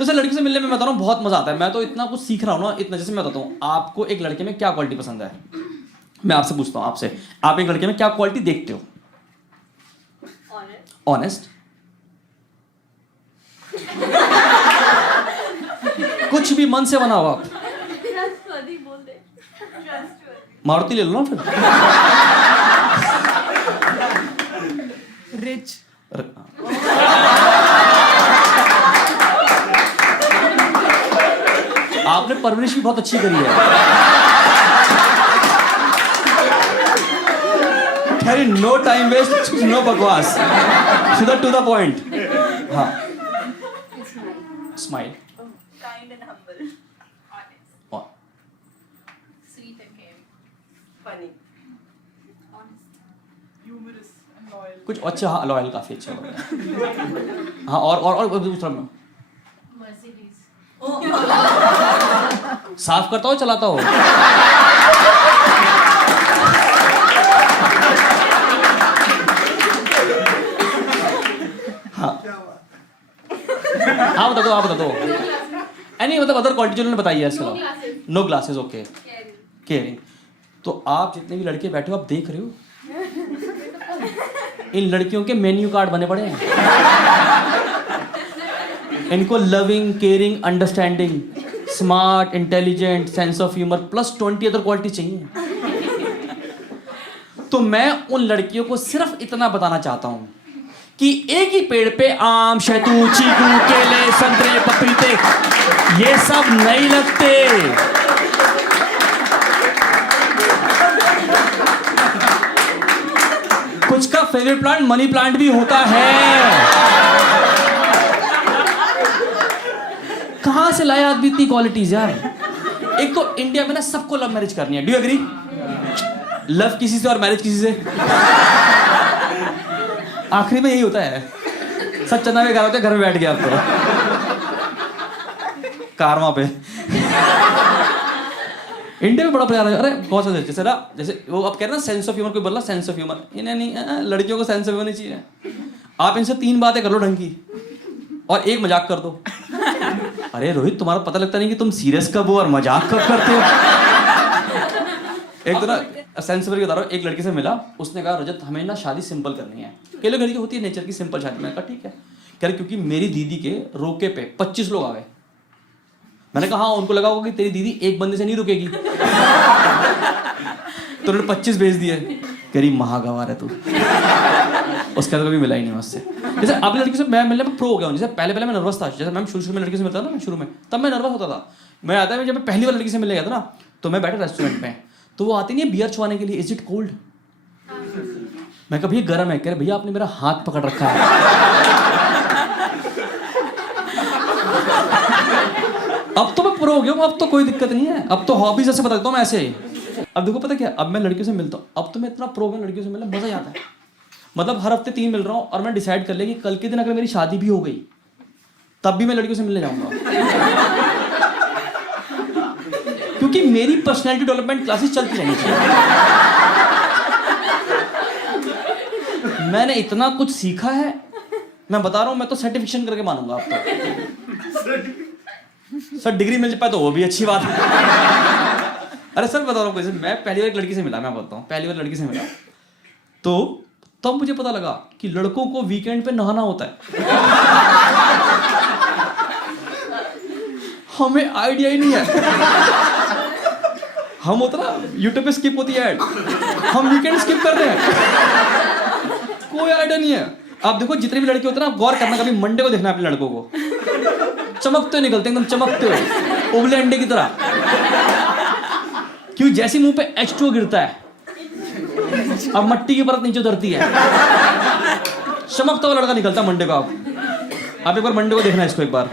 तो सर लड़की से मिलने में मैं बता रहा हूँ बहुत मजा आता है। मैं तो इतना कुछ सीख रहा हूँ ना, इतना। जैसे मैं बताता हूँ आपको, एक लड़के में क्या क्वालिटी पसंद है। मैं आपसे पूछता हूँ, आपसे, आप एक लड़के में क्या क्वालिटी देखते हो? ऑनेस्ट। कुछ भी मन से बनाओ आप। मारुति ले लो ना फिर। रिच। आपने परवरिश भी बहुत अच्छी करी है। खैर, नो टाइम वेस्ट, नो बकवास, सीधा टू द पॉइंट। हाँ, smile, kind and humble, honest, sweet and caring, funny, honest, humorous and loyal. कुछ अच्छा। हाँ, लॉयल काफी अच्छा लग रहा है। हाँ, और दूसरा में Mercedes, साफ करता हो चलाता हो? हाँ, आप बता दो। एनी मतलब अदर क्वालिटी जो उन्होंने बताई है इसके अलावा। No glasses, okay. केयरिंग। तो आप जितने भी लड़के बैठे हो, आप देख रहे हो इन लड़कियों के मेन्यू कार्ड बने पड़े हैं। इनको loving, caring, understanding, smart, intelligent, sense of humour plus 20 other quality चाहिए। तो मैं उन लड़कियों को सिर्फ इतना बताना चाहता हूं कि एक ही पेड़ पे आम, शहतूत, चीकू, केले, संतरे, पपीते ये सब नहीं लगते। कुछ का फेवरेट प्लांट मनी प्लांट भी होता है। कहां से लाया आदमी इतनी क्वालिटीज यार? एक तो इंडिया में ना सबको लव मैरिज करनी है। Do you agree? लव किसी से और मैरिज किसी से, आखिरी में यही होता है। सब चंदा में घर होते, घर में बैठ गया आप तो कारवा पे। इंडिया में बड़ा प्यार है। अरे बहुत सारे जैसे ना, जैसे वो आप कह रहे हैं ना सेंस ऑफ ह्यूमर, कोई बोला सेंस ऑफ ह्यूमर, इन्हें नहीं, लड़कियों को सेंस ऑफ ह्यूमर नहीं चाहिए। आप इनसे 3 बातें कर लो ढंग की और एक मजाक कर दो। अरे रोहित, तुम्हारा पता लगता नहीं कि तुम सीरियस कब हो और मजाक कब करते हो। एक तो ना सेंस ऑफ ह्यूमर बता रहा हूँ, एक लड़की से मिला, उसने कहा रजत हमें ना शादी सिंपल करनी है। कई लोग लड़की होती है नेचर की सिंपल शादी। मैंने कहा ठीक है। कह रहे क्योंकि मेरी दीदी के रोके पे 25 लोग आ गए। मैंने कहा हाँ, उनको लगा होगा कि तेरी दीदी एक बंदे से नहीं रुकेगी, तो उन्होंने 25 भेज दिए। कह रही महागवार है तू। उसके बाद कभी मिला ही नहीं मुझसे। जैसे आपने लड़की से मैं मिलने में प्रो हो गया हूँ। जैसे पहले मैं नर्वस था, जैसे मैं शुरू में लड़की से मिलता था ना, शुरू में तब मैं नर्वस होता था। मैं आता है जब मैं पहली बार लड़की से मिलने गया था ना, तो मैं बैठा रेस्टोरेंट में, तो वो आती नहीं है बियर छुआने के लिए, इज इट कोल्ड? मैं कहा भैया गर्म है। कह रहे भैया आपने मेरा हाथ पकड़ रखा है। अब तो मैं प्रो हो गया हूँ, अब तो कोई दिक्कत नहीं है। अब तो हॉबीज ऐसे बता देता हूँ मैं ऐसे ही। अब देखो पता क्या, अब मैं लड़कियों से मिलता हूँ, अब तो मैं इतना प्रो हूँ लड़कियों से मिलना, मजा ही आता है। मतलब हर हफ्ते 3 मिल रहा हूँ और मैं डिसाइड कर लिया कि कल के दिन अगर मेरी शादी भी हो गई तब भी मैं लड़कियों से मिलने जाऊंगा। क्योंकि मेरी पर्सनैलिटी डेवलपमेंट क्लासेस चलती रहनी चाहिए। मैंने इतना कुछ सीखा है, मैं बता रहा हूँ। मैं तो सर्टिफिकेशन करके मानूंगा आप तो। सर डिग्री मिल जाए तो वो भी अच्छी बात है। अरे सर बता रहा हूँ, मैं पहली बार एक लड़की से मिला, मैं बोलता हूँ पहली बार लड़की से मिला, तो तब मुझे पता लगा कि लड़कों को वीकेंड पे नहाना होता है। हमें आइडिया ही नहीं है। हम होता ना यूट्यूब पे स्किप होती है ऐड, हम वीकेंड स्किप कर रहे हैं। कोई आइडिया नहीं है। आप देखो जितने भी लड़के होते हैं ना, गौर करना, कभी मंडे को देखना अपने लड़कों को, चमकते हुए निकलते एकदम चमकते हुए, उबले अंडे की तरह। क्यों? जैसे मुंह पे H2O गिरता है, अब मट्टी की परत नीचे उतरती है, चमकता हुआ लड़का निकलता मंडे को। आप एक बार मंडे को देखना इसको एक बार।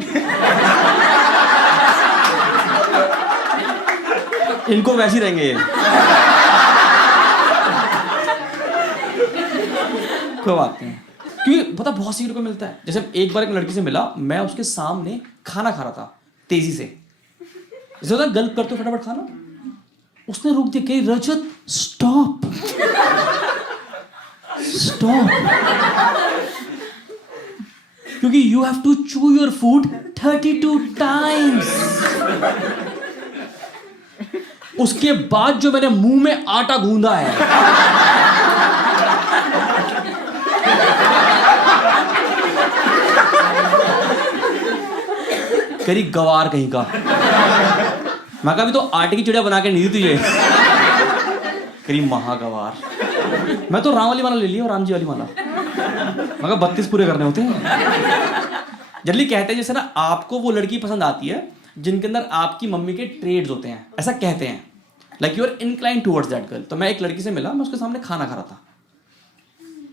इनको वैसे ही रहेंगे ये। कोई बात नहीं, क्योंकि पता बहुत सी को मिलता है। जैसे एक बार एक लड़की से मिला, मैं उसके सामने खाना खा रहा था तेजी से, जैसे होता गल्प करते हो फटाफट खाना, उसने रोक दिया, कही रजत स्टॉप स्टॉप। क्योंकि you have to chew your food 32 times. उसके बाद जो मैंने मुंह में आटा गूंदा है, करी गवार कहीं का। मैं कहा अभी तो आटे की चिड़िया बना के नहीं दी तुझे, करी महागवार। मैं तो राम वाली माला ले ली और राम जी वाली माला। मैं कहा 32 पूरे करने होते हैं। जल्दी कहते हैं जैसे ना आपको वो लड़की पसंद आती है जिनके अंदर आपकी मम्मी के ट्रेड्स होते हैं, ऐसा कहते हैं, like you are incline towards that girl. तो मैं एक लड़की से मिला, मैं उसके सामने खाना खा रहा था,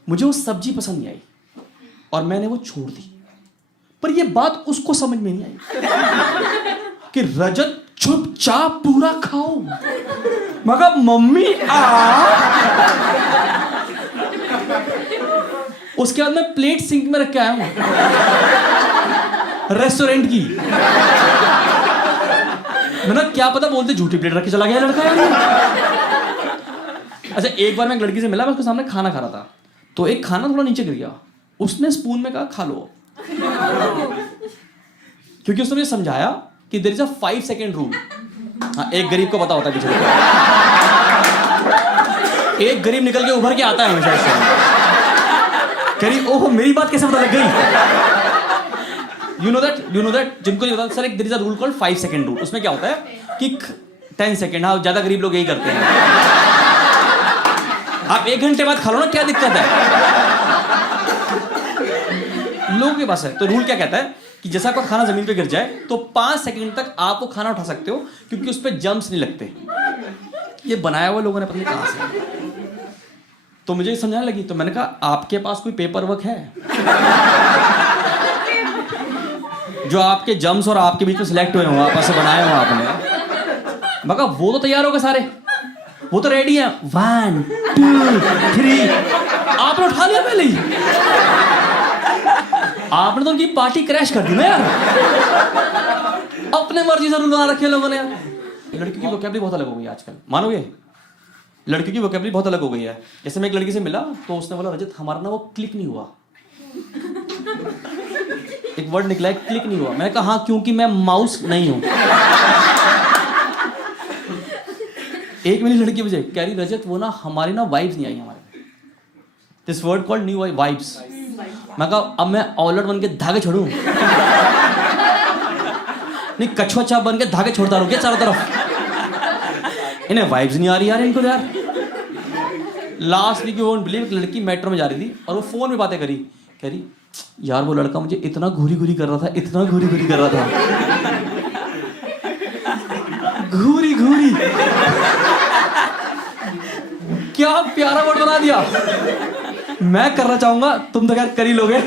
मुझे वो सब्जी पसंद नहीं आई और मैंने वो छोड़ दी। पर ये बात उसको समझ में नहीं आई कि रजत चुपचाप पूरा खाओ। मैं कहा मम्मी उसके बाद मैं प्लेट सिंक में रख के आया हूं रेस्टोरेंट की। मैंने क्या पता बोलते झूठी प्लेट रख के चला गया लड़का यार। अच्छा एक बार मैं एक लड़की से मिला, मैं उसके सामने खाना खा रहा था, तो एक खाना थोड़ा नीचे गिर गया, उसने स्पून में कहा खा लो। क्योंकि उसने मुझे समझाया कि there is a 5 second rule. हाँ, एक गरीब को पता होता है पीछे, एक गरीब निकल के उभर के आता है हमेशा इससे। कह रही ओहो मेरी बात कैसे पता लग गई। यू नो दैट जिनको नहीं पता सर, एक there is a rule called 5 second rule. उसमें क्या होता है कि 10 सेकंड, हाँ ज्यादा गरीब लोग यही करते हैं। आप 1 घंटे बाद खा लो ना, क्या दिक्कत है लोगों के पास है। तो रूल क्या कहता है कि जैसा आपका खाना जमीन पे गिर जाए तो 5 सेकंड तक आप वो खाना उठा सकते हो, क्योंकि उस पर जम्प्स नहीं लगते। ये बनाया हुआ लोगों ने पता नहीं कहां से। तो मुझे समझाने लगी, तो मैंने कहा आपके पास कोई पेपर वर्क है जो आपके जम्स और आपके बीच में सिलेक्ट हुए हो, आपस में बनाए हो आपने। मैं कहा वो तो तैयार हो गए सारे, वो तो रेडी है, 1 2 3। आपने उठा लिया पहले ही, आपने तो उनकी पार्टी क्रैश कर दी ना यार। अपने मर्जी से रूल बना रखे लोगों ने यार। लड़कियों की वोकैबुलरी बहुत अलग हो गई है आजकल, मानोगे? लड़कियों की वोकैबुलरी बहुत अलग हो गई है। जैसे मैं एक लड़की से मिला तो उसने बोला रजत हमारा ना वो क्लिक नहीं हुआ। एक वर्ड निकला है क्लिक नहीं हुआ। मैंने कहा हाँ क्योंकि मैं माउस नहीं हूं। एक मेरी लड़की मुझे कह रही रजत वो ना हमारी ना वाइब्स नहीं आई हमारे। This word called new vibes. मैं कहा अब मैं औलट बन के धागे छोड़ूं? नहीं कछुआ चाप बन के धागे छोड़ता रहूं क्या चारों तरफ? इन्हें वाइब्स नहीं आ रही यार इनको यार। Last week you won't believe, एक लड़की मेट्रो में जा रही थी और वो फोन में बातें करी, कह रही यार वो लड़का मुझे इतना घूरी घूरी कर रहा था, इतना घूरी घूरी कर रहा था। घूरी घूरी क्या प्यारा वर्ड बना दिया। मैं करना चाहूंगा, तुम तो क्या कर ही लोगे।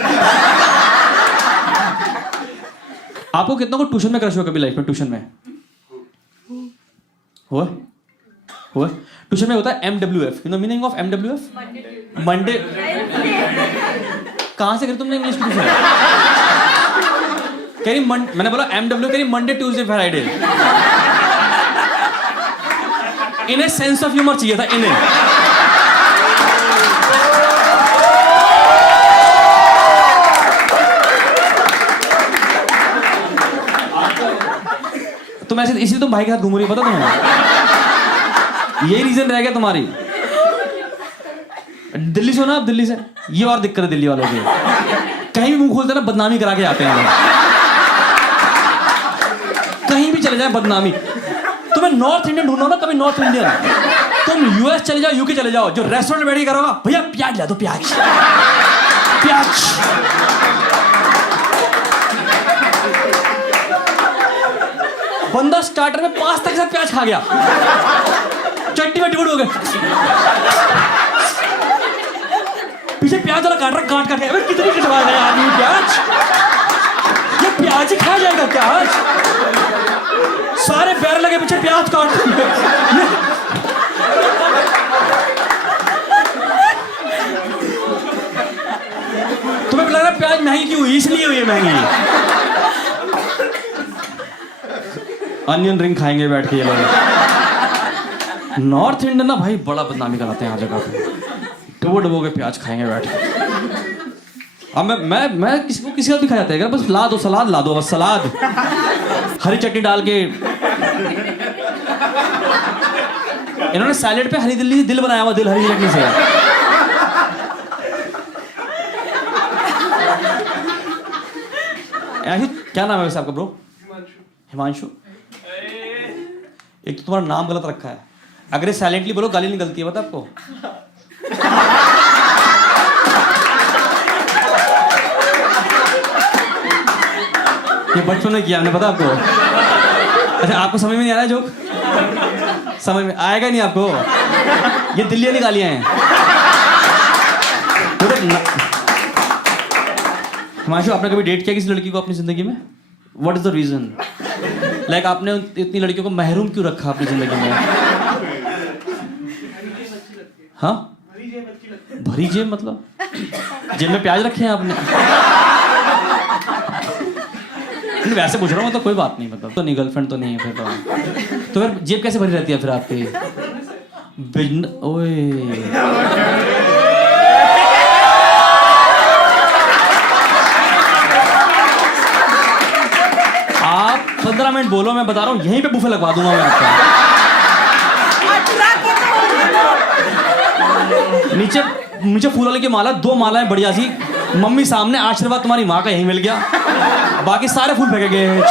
आपको कितना को ट्यूशन में क्रश हुआ कभी लाइफ में? ट्यूशन में हुआ? ट्यूशन में होता है MWF। You know meaning of MWF? Monday. कहां से करी तुमने इंग्लिश ट्यूशन? कह रही मैंने बोला MW, कह रही मंडे ट्यूसडे फ्राइडे। इन्हें सेंस ऑफ ह्यूमर चाहिए था इन्हें। तुम ऐसे इसलिए तुम भाई के साथ घूम रही हो, पता तुम्हें? यही रीजन रह गया तुम्हारी। दिल्ली से हो ना आप? दिल्ली से ये और दिक्कत है दिल्ली वालों की, कहीं भी मुंह खोलते ना बदनामी करा के आते हैं। कहीं भी चले जाए बदनामी। तुम्हें नॉर्थ इंडियन ढूंढना ना, कभी नॉर्थ इंडियन। तुम US चले जाओ, UK चले जाओ, जो रेस्टोरेंट में बैठ के करोगा भैया प्याज ला दो, प्याज प्याज। बंदा स्टार्टर में पास्ता के साथ प्याज खा गया, चट्टी में डिबड़ हो गए, पीछे प्याज वाला काट रहा, काट काट के कितनी खिंचवा रहे आदमी प्याज। ये प्याज ही खा जाएगा क्या आज? सारे पैर लगे पीछे प्याज काट। तुम्हें लग रहा है प्याज महंगी क्यों हुई? इसलिए हुई है महंगी। अनियन रिंग खाएंगे बैठ के ये लोग। नॉर्थ इंडियन ना भाई बड़ा बदनामी कराते हैं हर जगह पे। डबो डबो के प्याज खाएंगे बैठ के। अब मैं किसी का भी खा जाता है, बस ला दो सलाद, ला दो बस सलाद, हरी चटनी डाल के। इन्होंने सैलेड पे हरी दिल्ली दिल बनाया हुआ, दिल हरी चटनी से। ऐसी क्या नाम है वैसे आपका ब्रो? हिमांशु। एक तो तुम्हारा नाम गलत रखा है, अगर ये साइलेंटली बोलो गाली निकलती है, पता आपको? ये बच्चों ने किया, हमने पता आपको? अच्छा आपको समझ में नहीं आ रहा है जोक? समझ में आएगा नहीं आपको, ये दिल्ली वाली गालियां हैं। हिमांशु, आपने कभी डेट किया किसी लड़की को अपनी जिंदगी में? What is the reason? Like आपने इतनी लड़कियों को महरूम क्यों रखा अपनी जिंदगी में? हाँ, भरी जेब मतलब जेब में प्याज रखे हैं आपने? वैसे पूछ रहा हूँ, तो कोई बात नहीं, मतलब तो नहीं, गर्लफ्रेंड तो नहीं है फिर तो फिर जेब कैसे भरी रहती है फिर आपकी? ओए आप 15 मिनट बोलो, मैं बता रहा हूँ यहीं पे बुफे लगवा दूंगा मैं आपका। नीचे नीचे फूल वाले की माला, 2 मालाएं बढ़िया सी, मम्मी सामने, आशीर्वाद तुम्हारी माँ का यहीं मिल गया, बाकी सारे फूल फेंके गए।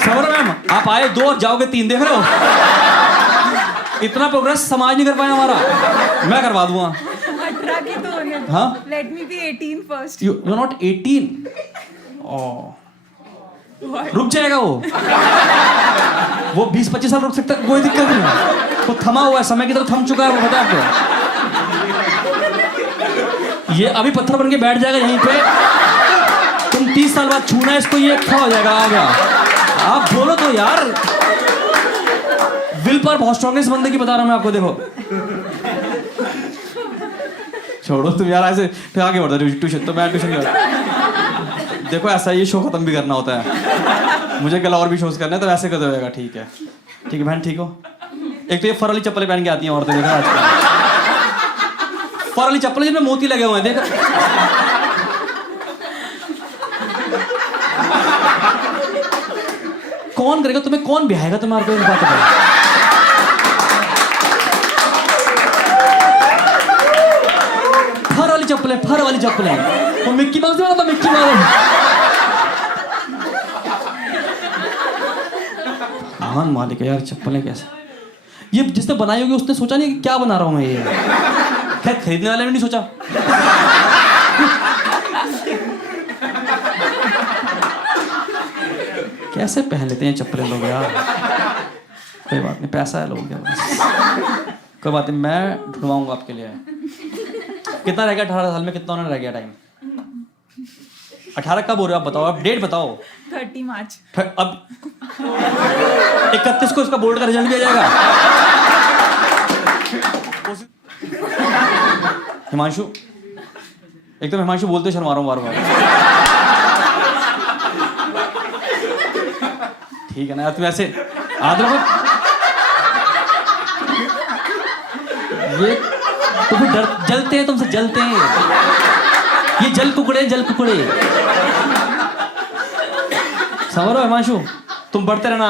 समझ मैम, आप आए 2 और जाओगे 3, देख रहे हो? इतना प्रोग्रेस समाज नहीं कर पाया हमारा, मैं करवा दूंगा। 18 की तो होने दो। हाँ? Let me be 18 first. You're not 18? रुक जाएगा वो 20-25 साल रुक सकता है, कोई दिक्कत नहीं। वो थमा हुआ है, समय की तरह थम चुका है, वो पता है आपको? ये अभी पत्थर बन के बैठ जाएगा यहीं पे, तुम 30 साल बाद छूना है इसको, ये खड़ा हो जाएगा। आ गया, आप बोलो तो यार, विल पावर बहुत स्ट्रॉन्ग है इस बंदे की, बता रहा हूं मैं आपको। देखो छोड़ो तुम यार, ऐसे फिर आगे बढ़ रहे ट्यूशन, तो मैं ट्यूशन नहीं। देखो ऐसा ये शो खत्म भी करना होता है, मुझे कल और भी शोज करने, तो वैसे कर देगा। ठीक है बहन, ठीक हो? एक तो ये फर वाली चप्पलें पहन के आती हैं औरतें, देखा आजकल फर वाली चप्पलें जिनमें मोती लगे हुए हैं, देखा? कौन करेगा तुम्हें, कौन बिहाएगा तुम्हारे को? बात है, फर वाली चप्पलें, वो मिक्की माउस नहीं होता, मिक्की माउस। महान मालिक है यार, चप्पलें कैसे? ये जिसने बनाई होगी उसने सोचा नहीं कि क्या बना रहा हूं मैं ये। खैर खरीदने वाले ने नहीं सोचा। कैसे पहन लेते हैं चप्पलें लोग यार। कोई बात नहीं, पैसा है लोगों के पास, कोई बात नहीं, मैं ढूंढवाऊंगा आपके लिए। कितना रह गया 18 साल में, कितना होने रह गया टाइम? 18 कब हो रहे हो आप बताओ, आप डेट बताओ। 30 मार्च। अब 31 को इसका बोर्ड का रिजल्ट भी आ जाएगा। हिमांशु, एक तो हिमांशु बोलते शर्मा रहा हूँ बार बार। ठीक है ना यार, तुम ऐसे याद रखो, ये तो फिर डर, जलते हैं तुमसे, जलते हैं ये, जल कुकड़े। समझ रहे हो हिमांशु? तुम बढ़ते रहना,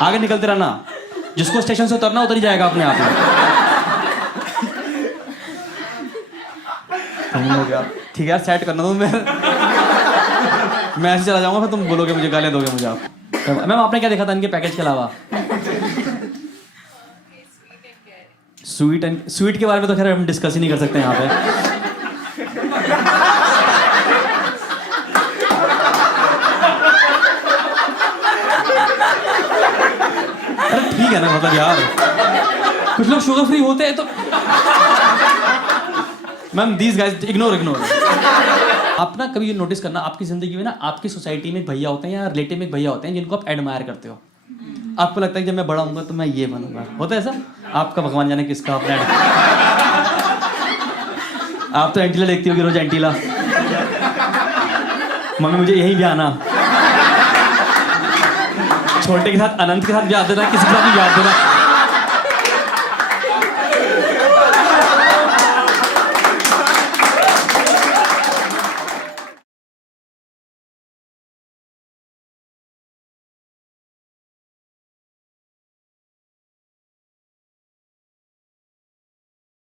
आगे निकलते रहना, जिसको स्टेशन से उतरना उतर ही जाएगा अपने आप में। ठीक है यार, सेट करना तुम, मैं ऐसे चला जाऊंगा, फिर तुम बोलोगे मुझे, गालियां दोगे मुझे आप। मैम आपने क्या देखा था इनके पैकेज के अलावा? स्वीट के बारे में तो खैर हम डिस्कस ही नहीं कर सकते यहाँ पे। अरे ठीक है ना, मतलब यार कुछ लोग शुगर फ्री होते हैं तो। Ma'am these guys ignore. आप ना कभी ये नोटिस करना, आपकी जिंदगी में ना, आपकी सोसाइटी में एक भैया होते हैं या रिलेटिव में एक भैया होते हैं जिनको आप एडमायर करते हो। आपको लगता है कि जब मैं बड़ा होऊंगा तो मैं ये बनूंगा, होता है ऐसा? आपका भगवान जाने किसका अपना। आप तो एंटीला देखती होगी रोज, एंटीला। मम्मी मुझे यही ब्याह आना, छोटे के साथ अनंत के साथ ब्याह देना, किसी के साथ भी ब्याह देना।